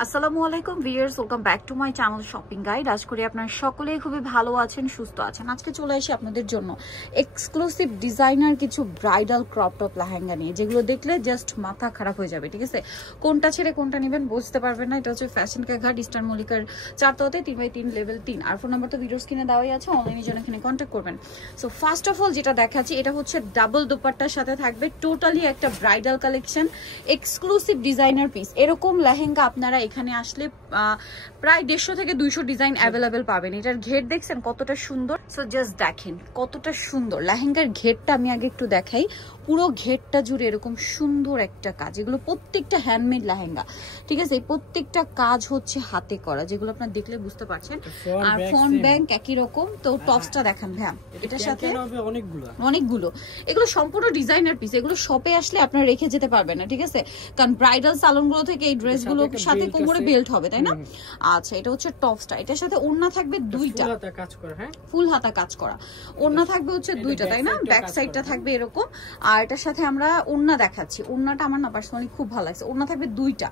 আসসালামু আলাইকুম viewers, welcome back to my channel shopping guide. আশা করি আপনারা সকলেই খুবই ভালো আছেন, সুস্থ আছেন। আজকে চলে আসি আপনাদের জন্য এক্সক্লুসিভ ডিজাইনার কিছু ব্রাইডাল ক্রপ টপ লেহেঙ্গা নিয়ে, যেগুলো দেখলে জাস্ট মাথা খারাপ হয়ে যাবে। ঠিক আছে, কোনটা ছেড়ে কোনটা নেবেন বুঝতে পারবেন না। এটা হচ্ছে ফ্যাশন কা ঘাট, ইস্টার্ন মল্লিকার 4 তলাতে 3x3 লেভেল 3। আর ফোন নাম্বার তো ভিডিও স্ক্রিনে দেওয়াই আছে, অনলাইনে জন্য এখানে কন্ট্যাক্ট করবেন। সো ফার্স্ট অফ অল যেটা দেখাচ্ছি, এটা হচ্ছে ডাবল দোপাট্টার সাথে থাকবে, টোটালি একটা bridal collection, exclusive designer piece. এরকম লেহেঙ্গা আপনারা এখানে আসলে প্রায় 150 থেকে 200 ডিজাইন অ্যাভেলেবেল পাবেন। এটার ঘের দেখছেন কতটা সুন্দর। সো জাস্ট দেখেন কতটা সুন্দর লেহেঙ্গার ঘেরটা। আমি আগে একটু দেখাই, পুরো ঘেরটা জুড়ে এরকম সুন্দর একটা কাজ। এগুলো প্রত্যেকটা হ্যান্ডমেড লেহেঙ্গা, ঠিক আছে। এই প্রত্যেকটা কাজ হচ্ছে হাতে করা, যেগুলো আপনারা দেখলে বুঝতে পারছেন। আর ফ্রন্ট ব্যাংক একই রকম। তো টপসটা দেখান ভাইয়া, এটার সাথে অনেকগুলো এগুলো সম্পূর্ণ ডিজাইনার পিস। এগুলো শপে আসলে আপনারা রেখে যেতে পারবেন না, ঠিক আছে, কারণ ব্রাইডাল সালনগুলো থেকে এই ড্রেসগুলোর সাথে কোমরে বেল্ট হবে, তাই না? আচ্ছা, এটা হচ্ছে টপসটা। এটার সাথে ওড়না থাকবে দুইটা, ফুল হাতা কাজ করা। ওড়না থাকবে হচ্ছে দুইটা, তাই না? ব্যাক সাইডটা থাকবে এরকম। আর এটার সাথে আমরা ওড়না দেখাচ্ছি। ওড়নাটা আমার না পার্সোনালি খুব ভালো লাগছে। ওড়না থাকবে দুইটা।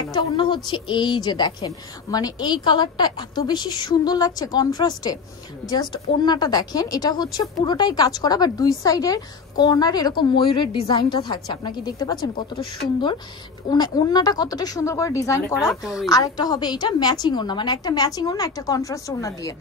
একটা ওড়না হচ্ছে এই যে দেখেন, মানে এই কালারটা এত বেশি সুন্দর লাগছে কন্ট্রাস্টে। জাস্ট ওড়নাটা দেখেন, এটা হচ্ছে পুরোটাই কাজ করা, বাট দুই সাইডের কর্নার এরকম ময়ূরের ডিজাইনটা থাকছে। আপনারা কি দেখতে পাচ্ছেন কতটা সুন্দর ওড়নাটা, কতটা সুন্দর করে ডিজাইন করা। আর একটা হবে এইটা ম্যাচিং ওড়না, মানে একটা ম্যাচিং ওড়না, একটা কন্ট্রাস্ট ওড়না দিয়ে।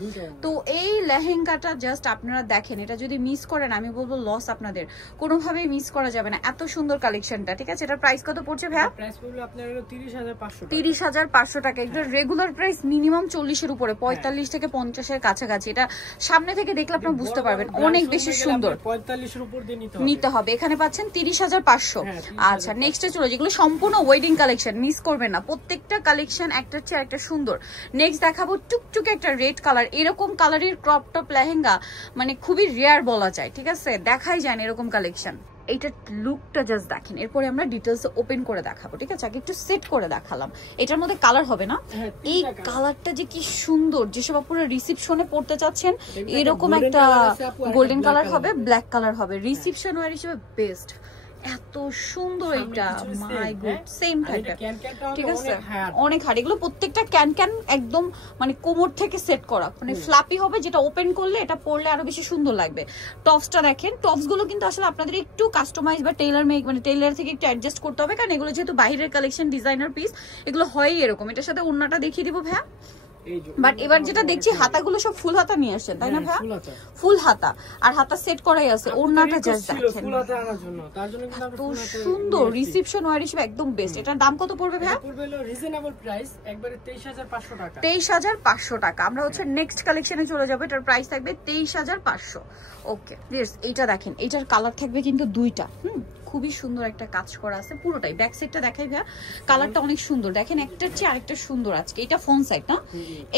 তো এই লেহেঙ্গাটা জাস্ট আপনারা দেখেন, এটা যদি মিস করেন আমি বলবো লস, আপনাদের কোনোভাবেই মিস করা যাবে না। এত সুন্দর কালেকশনটা, ঠিক আছে। এটার প্রাইস কত পড়ছে ভাইয়া? প্রাইস পড়বে আপনার 30500 টাকা। 30500 টাকা। এটা রেগুলার প্রাইস মিনিমাম 40 এর উপরে, 45 থেকে 50 এর কাছাকাছি। এটা সামনে থেকে দেখলে আপনারা বুঝতে পারবেন অনেক বেশি সুন্দর। 45 এর উপর দিয়ে নিতে হবে। এখানে পাচ্ছেন 30500। আচ্ছা, নেক্সটে চলো, যেগুলো সম্পূর্ণ ওয়েডিং কালেকশন, মিস করবেন না। প্রত্যেকটা কালেকশন একটার চেয়ে একটা সুন্দর। নেক্সট দেখাবো টুকটুকে একটা রেড কালার। এরকম কালারের ক্রপ টপ লেহেঙ্গা মানে খুবই রেয়ার বলা যায়, ঠিক আছে, দেখাই যায় না এরকম কালেকশন। এইটার লুকটা জাস্ট দেখেন। এরপরে আমরা ডিটেলস ওপেন করে দেখাবো, ঠিক আছে। আগে একটু সেট করে দেখালাম। এটার মধ্যে কালার হবে না, এই কালারটা যে কি সুন্দর। যেসব আপুরা রিসেপশনে পড়তে চাচ্ছেন, এরকম একটা গোল্ডেন কালার হবে, ব্ল্যাক কালার হবে, রিসেপশন ওয়্যার হিসেবে বেস্ট। এত সুন্দর এটা, মাই গুড, সেম টাইপের, ঠিক আছে, অনেক হার্ড। এগুলো প্রত্যেকটা ক্যান ক্যান একদম মানে কোমর থেকে সেট করা, মানে ফ্লাপি হবে, যেটা ওপেন করলে এটা পরলে আরো বেশি সুন্দর লাগবে। টপসটা দেখেন, টপস গুলো কিন্তু আসলে আপনাদের একটু কাস্টমাইজ বা টেইলার মেক, মানে টেইলার থেকে একটু অ্যাডজাস্ট করতে হবে, কারণ এগুলো যেহেতু বাইরের কালেকশন, ডিজাইনার পিস, এগুলো হয়ই এরকম। এটার সাথে ওড়নাটা দেখিয়ে দিব ভাইয়া। বাট এবার যেটা দেখছি, হাতাগুলো সব ফুল হাতা নিয়ে আসছেন, তাই না ভাইয়া? ফুল হাতা, আর হাতা সেট করাই আছে। ওড়নাটা জাস্ট দেখেন, এত সুন্দর। রিসেপশন ওয়্যার হিসেবে একদম বেস্ট। এটার দাম কত পড়বে ভাইয়া? রিজনেবল প্রাইস একবারে 23500 টাকা। 23500 টাকা। আমরা হচ্ছে নেক্সট কালেকশনে চলে যাব। এটার প্রাইস থাকবে 23500। ওকে, এইটা দেখেন, এইটার কালার থাকবে কিন্তু দুইটা। খুবই সুন্দর একটা কাজ করা আছে পুরোটাই। ব্যাক সাইডটা দেখাই ভাইয়া, কালারটা অনেক সুন্দর। দেখেন একটার চেয়ে আরেকটা সুন্দর। আজকে এটা ফ্রন্ট সাইড না,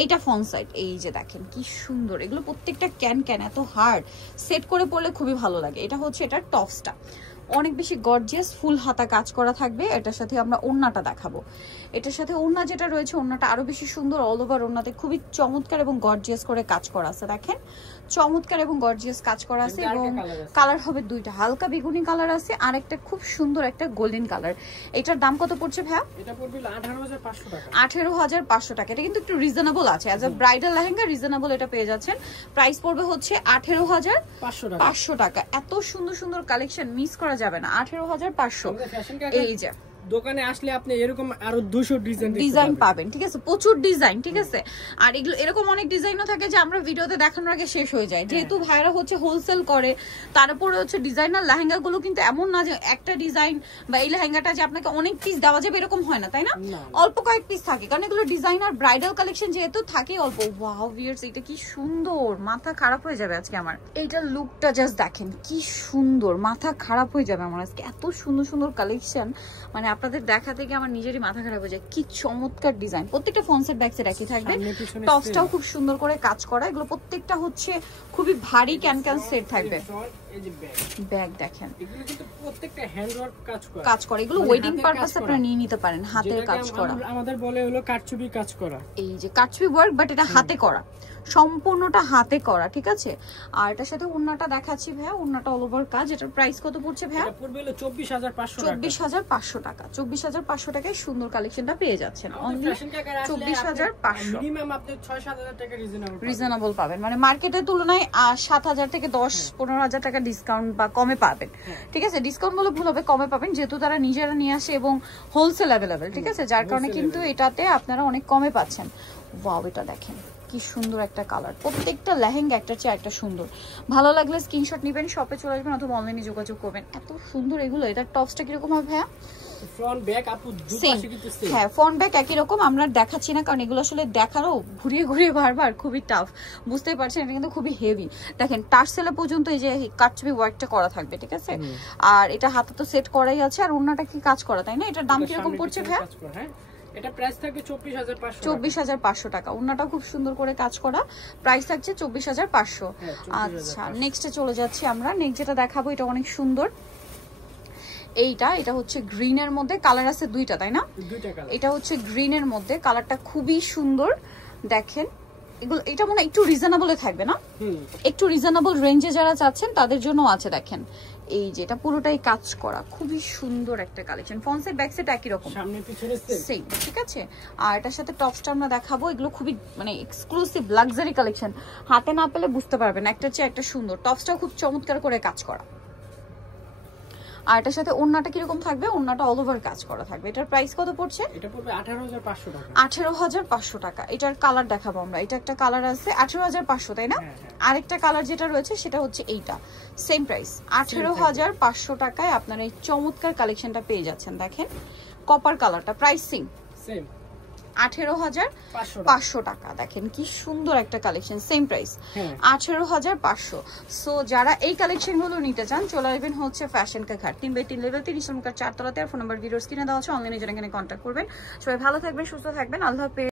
এইটা ফ্রন্ট সাইড। এই যে দেখেন কি সুন্দর। এগুলো প্রত্যেকটা ক্যান ক্যান, এত হার্ড, সেট করে পরলে খুবই ভালো লাগে। এটা হচ্ছে এটার টপসটা, অনেক বেশি গর্জিয়াস, ফুল হাতা কাজ করা থাকবে। এটার সাথে আমরা ওড়নাটা দেখাবো। এটার সাথে ওড়না যেটা রয়েছে, ওড়নাটা আরো বেশি সুন্দর। অল ওভার ওড়নাতে খুবই চমৎকার এবং গর্জিয়াস করে কাজ করা আছে। দেখেন চমৎকার এবং গর্জিয়াস কাজ করা আছে। এবং কালার হবে দুইটা, হালকা বেগুনি কালার আছে, আর একটা খুব সুন্দর একটা গোল্ডেন কালার। এটার দাম কত পড়ছে ভাইয়া? এটা পড়বে 18500 টাকা। 18500 টাকা। এটা কিন্তু একটু রিজনেবল আছে, as a bridal lehenga reasonable এটা পেয়ে যাচ্ছেন। প্রাইস পড়বে হচ্ছে 18500 টাকা। এত সুন্দর সুন্দর কালেকশন মিস করা যাবে না। 18500। এই যে দোকানে আসলে আপনি এরকম আরো 200 ডিজাইন পাবেন, ঠিক আছে, প্রচুর ডিজাইন, ঠিক আছে। আর এগুলো এরকম অনেক ডিজাইনও থাকে যে আমরা ভিডিওতে দেখানোর আগে শেষ হয়ে যায়, যেহেতু ভাইরা হচ্ছে হোলসেল করে। তারপরে হচ্ছে ডিজাইনার লেহেঙ্গা গুলো কিন্তু এমন না যে একটা ডিজাইন বা এই লেহেঙ্গাটা যে আপনাকে অনেক পিস দেওয়া যাবে, এরকম হয় না, তাই না? অল্প কয়েক পিস থাকে, কারণ এগুলো ডিজাইনার ব্রাইডাল কালেকশন যেহেতু থাকে অল্প। ওয়াও ভিউয়ার্স, এটা কি সুন্দর, মাথা খারাপ হয়ে যাবে আজকে আমার। এইটার লুকটা জাস্ট দেখেন কি সুন্দর, মাথা খারাপ হয়ে যাবে আমার আজকে। এত সুন্দর সুন্দর কালেকশন, মানে আপনাদের দেখা থেকে আমার নিজেরই মাথা খারাপ হয়ে যায়। কি চমৎকার ডিজাইন। প্রত্যেকটা ফ্রন্ট সাইড ব্যাক সাইড একই থাকবে। টপসটাও খুব সুন্দর করে কাজ করা। এগুলো প্রত্যেকটা হচ্ছে খুবই ভারী ক্যান ক্যান সেট থাকবে। এই যে ব্যাগ দেখেন, এগুলো কিন্তু প্রত্যেকটা হ্যান্ড ওয়ার্ক কাজ করে। এগুলো ওয়েডিং পারপাস আপনারা নিয়ে নিতে পারেন, হাতের কাজ করা। আমাদের বলে হলো কারচুপি কাজ করা। এই যে কারচুপি ওয়ার্ক, বাট এটা হাতে করা, সম্পূর্ণটা হাতে করা, ঠিক আছে। আর এটার সাথে ওড়নাটা দেখাচ্ছি ভাইয়া, ওড়নাটা অল ওভার কাজ। এটার প্রাইস কত পড়ছে ভাইয়া? এটা পড়বে হলো 24500 টাকা। 24500 টাকা। 24500 টাকায় সুন্দর কালেকশনটা পেয়ে যাচ্ছেন অনলি 24500। মিনিমাম আপনি 6-7000 টাকা রিজনেবল পাবেন, মানে মার্কেটের তুলনায় 7000 থেকে 10-15000 টাকা ডিসকাউন্ট বা কমে পাবেন, ঠিক আছে। ডিসকাউন্ট বলে ভুল হবে, কমে পাবেন, যেহেতু তারা নিজেরা নিয়ে আসে এবং হোলসেল অ্যাভেলেবেল, ঠিক আছে, যার কারণে কিন্তু এটাতে আপনারা অনেক কমে পাচ্ছেন। ওয়াও, এটা দেখেন কি সুন্দর একটা কালার, প্রত্যেকটা লেহেঙ্গা একটার চেয়ে একটা সুন্দর। ভালো লাগলে স্ক্রিনশট নেবেন, শপে চলে আসবেন অথবা অনলাইনে যোগাযোগ করবেন। এত সুন্দর এগুলো। এটার টপসটা কিরকম হবে ভাইয়া? ফ্রন্ট ব্যাক আপু দুপাশে কিন্তু সেম। হ্যাঁ, ফ্রন্ট ব্যাক একই রকম। আমরা দেখাচ্ছি না কারণ এগুলো আসলে দেখারও ঘুরিয়ে ঘুরিয়ে বারবার খুবই টাফ, বুঝতেই পারছেন। এটা কিন্তু খুবই হেভি। দেখেন টার্সেলে পর্যন্ত এই যে কাটচুপি ওয়ার্কটা করা থাকবে, ঠিক আছে। আর এটা হাতে তো সেট করাই আছে, আর ওড়নাটা কি কাজ করা, তাই না? এটার দাম কিরকম পড়ছে ভাইয়া? এটা প্রাইস থাকবে 24500 টাকা। ওড়নাটা খুব সুন্দর করে কাজ করা, প্রাইস থাকছে 24500। আচ্ছা, নেক্সটে চলে যাচ্ছি আমরা। নেক্সট যেটা দেখাবো এটা অনেক সুন্দর। এটা হচ্ছে গ্রিনের মধ্যে, কালার আছে দুইটা, তাই না? এটা হচ্ছে গ্রিনের মধ্যে, কালারটা খুবই সুন্দর। দেখেন এগুলো, এটা মনে হয় একটু রিজনেবলে থাকবে না? একটু রিজনেবল রেঞ্জে যারা চাচ্ছেন তাদের জন্য আছে। দেখেন এই যে এটা পুরোটাই কাজ করা, খুবই সুন্দর একটা collection. Front side back side একই রকম, সামনে পিছনে সেম, ঠিক আছে। আর এটার সাথে টপসটা আমরা দেখাবো। এগুলো খুবই মানে এক্সক্লুসিভ লাক্সারি কালেকশন, হাতে না পেলে বুঝতে পারবেন, একটার চেয়ে একটা সুন্দর। টপসটাও খুব চমৎকার করে কাজ করা। আর এটার সাথে ওড়নাটা কিরকম থাকবে? ওড়নাটা অল ওভার কাজ করা থাকবে। এটার প্রাইস কত পড়ছে? এটা পড়বে 18500 টাকা। 18500 টাকা। এটার কালার দেখাবো আমরা। এটা একটা কালার আছে 18500, তাই না? আরেকটা কালার যেটা রয়েছে সেটা হচ্ছে এইটা, সেম প্রাইস 18500 টাকায় আপনারা এই চমৎকার কালেকশনটা পেয়ে যাচ্ছেন। দেখেন কপার কালারটা, প্রাইস সেম 18500 টাকা। দেখেন কি সুন্দর একটা কালেকশন, সেম প্রাইস 18500। সো যারা এই কালেকশন গুলো নিতে চান চলে আসবেন হচ্ছে ফ্যাশন কা ঘাট 3/3 লেভেল 30 নম্বর 4 তলাতে। আর ফোন নাম্বার ভিডিওর স্ক্রিনে দেওয়া আছে, অনলাইনে জন্য এখানে কন্ট্যাক্ট করবেন। সবাই ভালো থাকবেন, সুস্থ থাকবেন, আল্লাহ হাফেজ।